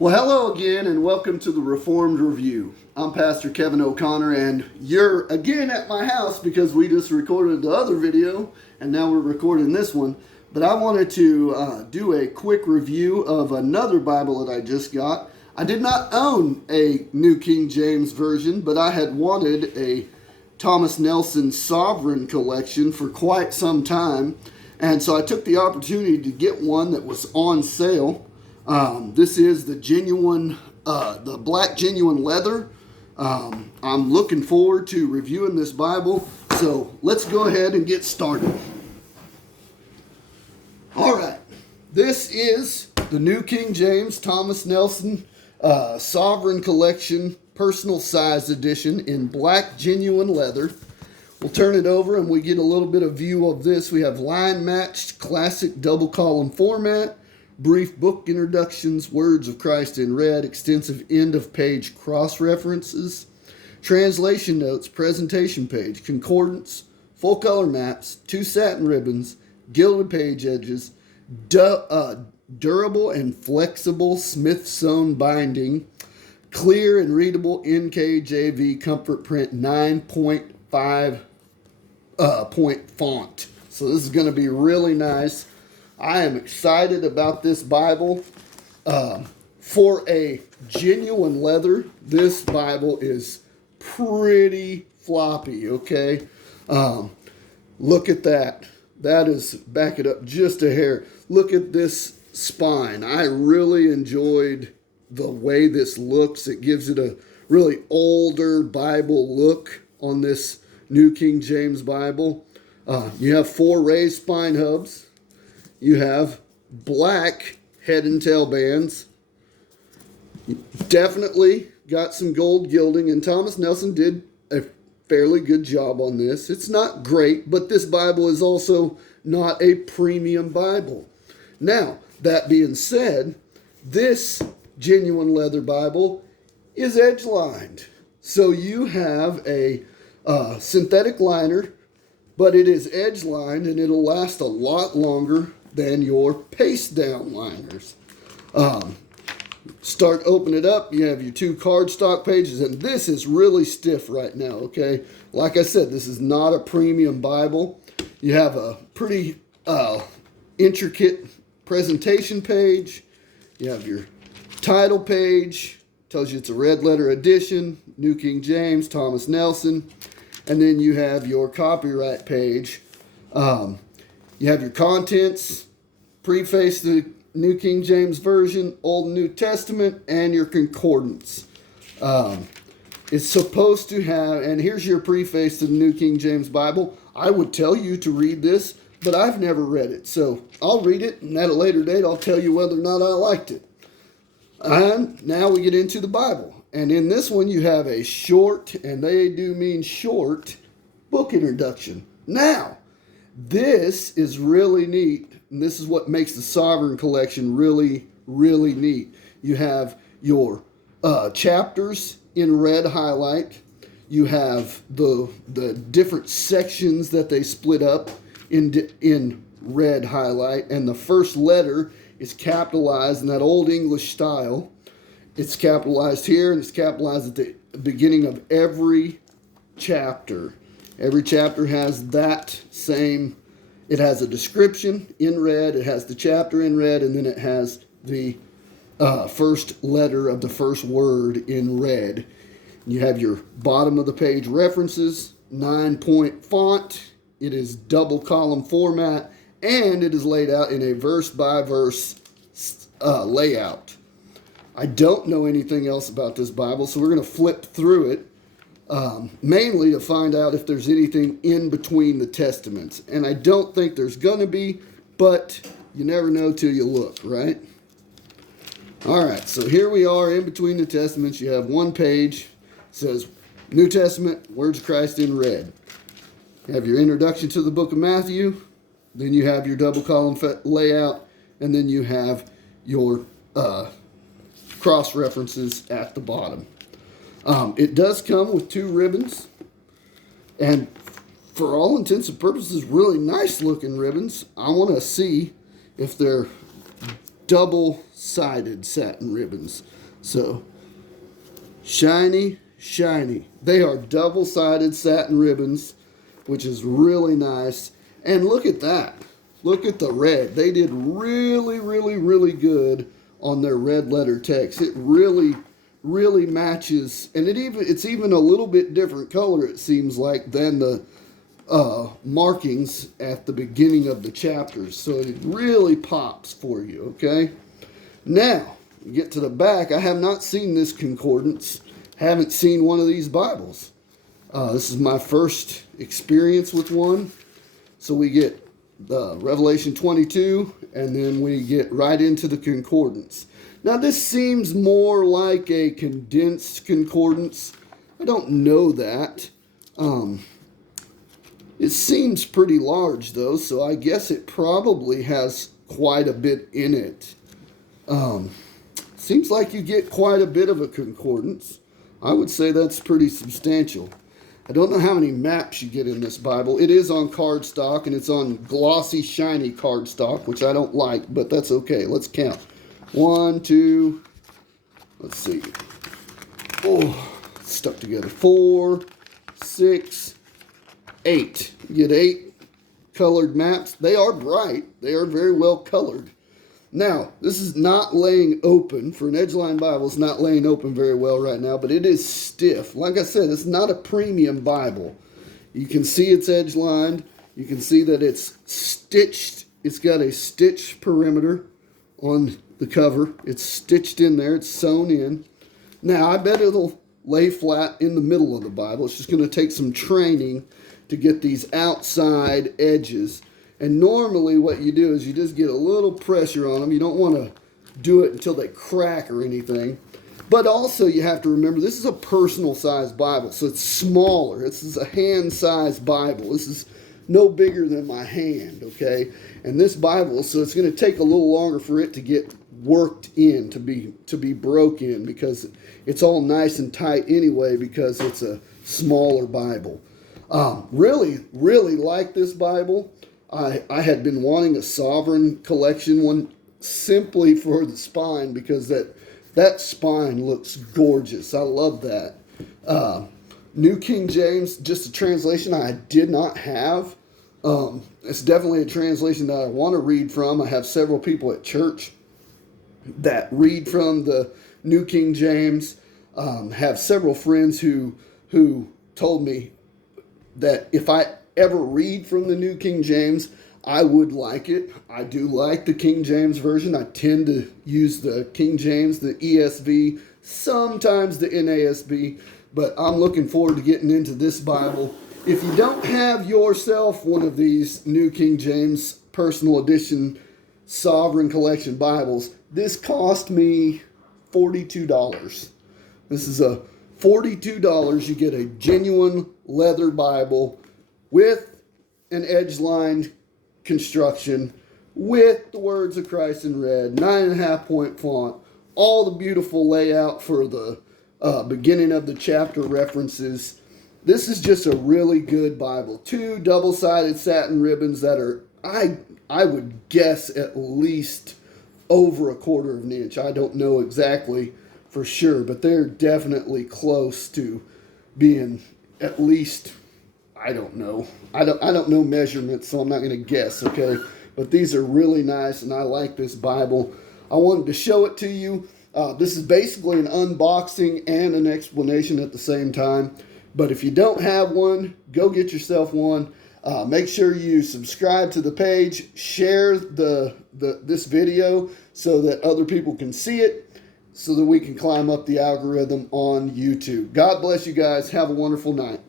Well, hello again, and welcome to the Reformed Review. I'm Pastor Kevin O'Connor, and you're again at my house because we just recorded the other video, and now we're recording this one. But I wanted to do a quick review of another Bible that I just got. I did not own a New King James Version, but I had wanted a Thomas Nelson Sovereign collection for quite some time, and so I took the opportunity to get one that was on sale. This is the genuine, the black genuine leather. I'm looking forward to reviewing this Bible, so let's go ahead and get started. All right, this is the New King James Thomas Nelson Sovereign Collection Personal Size Edition in black genuine leather. We'll turn it over and we get a little bit of view of this. We have line matched classic double column format. Brief book introductions, words of Christ in red, extensive end of page cross references, translation notes, presentation page, concordance, full color maps, 2 satin ribbons, gilded page edges, durable and flexible Smith sewn binding, clear and readable NKJV comfort print 9.5 point font. So this is going to be really nice. I am excited about this Bible. For a genuine leather, this Bible is pretty floppy, okay? Look at that. That is, back it up just a hair. Look at this spine. I really enjoyed the way this looks. It gives it a really older Bible look on this New King James Bible. You have 4 raised spine hubs. You have black head and tail bands. Definitely got some gold gilding, and Thomas Nelson did a fairly good job on this. It's not great, but this Bible is also not a premium Bible. Now, that being said, this genuine leather Bible is edge-lined. So you have a synthetic liner, but it is edge-lined, and it'll last a lot longer than your paste down liners. Open it up, you have your 2 cardstock pages, and this is really stiff right now, okay? Like I said, this is not a premium Bible. You have a pretty intricate presentation page. You have your title page, tells you it's a red letter edition, New King James, Thomas Nelson, and then you have your copyright page. You have your contents, preface to the New King James Version, Old and New Testament, and your concordance. It's supposed to have, and here's your preface to the New King James Bible. I would tell you to read this, but I've never read it. So I'll read it, and at a later date, I'll tell you whether or not I liked it. And now we get into the Bible. And in this one, you have a short, and they do mean short, book introduction. Now, this is really neat, and this is what makes the Sovereign Collection really, really neat. You have your chapters in red highlight. You have the different sections that they split up in red highlight, and the first letter is capitalized in that old English style. It's capitalized here, and it's capitalized at the beginning of every chapter. Every chapter has that same, it has a description in red, it has the chapter in red, and then it has the first letter of the first word in red. You have your bottom of the page references, 9-point font. It is double column format, and it is laid out in a verse by verse layout. I don't know anything else about this Bible, so we're going to flip through it. Mainly to find out if there's anything in between the testaments. And I don't think there's going to be, but you never know till you look, right? All right, so here we are in between the testaments. You have one page, it says New Testament, Words of Christ in red. You have your introduction to the book of Matthew, then you have your double column layout, and then you have your cross references at the bottom. It does come with 2 ribbons, and for all intents and purposes, really nice looking ribbons. I want to see if they're double-sided satin ribbons. So, shiny, shiny. They are double-sided satin ribbons, which is really nice. And look at that. Look at the red. They did really, really, really good on their red letter text. It really, really matches, and it's even a little bit different color, it seems like, than the markings at the beginning of the chapters. So it really pops for you, okay? Now, we get to the back. I have not seen this concordance. Haven't seen one of these Bibles. This is my first experience with one. So we get the Revelation 22, and then we get right into the concordance. Now, this seems more like a condensed concordance. I don't know that. It seems pretty large, though, so I guess it probably has quite a bit in it. Seems like you get quite a bit of a concordance. I would say that's pretty substantial. I don't know how many maps you get in this Bible. It is on cardstock, and it's on glossy, shiny cardstock, which I don't like, but that's okay. Let's count. 1, 2, let's see. Oh, stuck together. 4, 6, 8. You get 8 colored maps. They are bright. They are very well colored. Now, this is not laying open. For an Edgeline Bible, it's not laying open very well right now, but it is stiff. Like I said, it's not a premium Bible. You can see it's edge-lined. You can see that it's stitched. It's got a stitch perimeter on the cover. It's stitched in there. It's sewn in. Now, I bet it'll lay flat in the middle of the Bible. It's just going to take some training to get these outside edges. And normally what you do is you just get a little pressure on them. You don't want to do it until they crack or anything. But also you have to remember this is a personal sized Bible, so it's smaller. This is a hand-sized Bible. This is no bigger than my hand, okay? And this Bible, so it's going to take a little longer for it to get worked in, to be broke in, because it's all nice and tight anyway because it's a smaller Bible. Really, really like this Bible. I had been wanting a Sovereign collection one simply for the spine because that spine looks gorgeous. I love that. New King James, just a translation I did not have. It's definitely a translation that I want to read from. I have several people at church that read from the New King James. Have several friends who told me that if I ever read from the New King James, I would like it. I do like the King James Version. I tend to use the King James, the ESV, sometimes the NASB, but I'm looking forward to getting into this Bible. If you don't have yourself one of these New King James Personal Edition Sovereign Collection Bibles, this cost me $42. This is a $42. You get a genuine leather Bible with an edge-lined construction, with the words of Christ in red, 9.5 point font, all the beautiful layout for the beginning of the chapter references. This is just a really good Bible. 2 double-sided satin ribbons that are, I would guess, at least over 1/4 of an inch. I don't know exactly for sure, but they're definitely close to being at least, I don't know. I don't know measurements, so I'm not going to guess, okay? But these are really nice, and I like this Bible. I wanted to show it to you. This is basically an unboxing and an explanation at the same time. But if you don't have one, go get yourself one. Make sure you subscribe to the page, share this video so that other people can see it, so that we can climb up the algorithm on YouTube. God bless you guys. Have a wonderful night.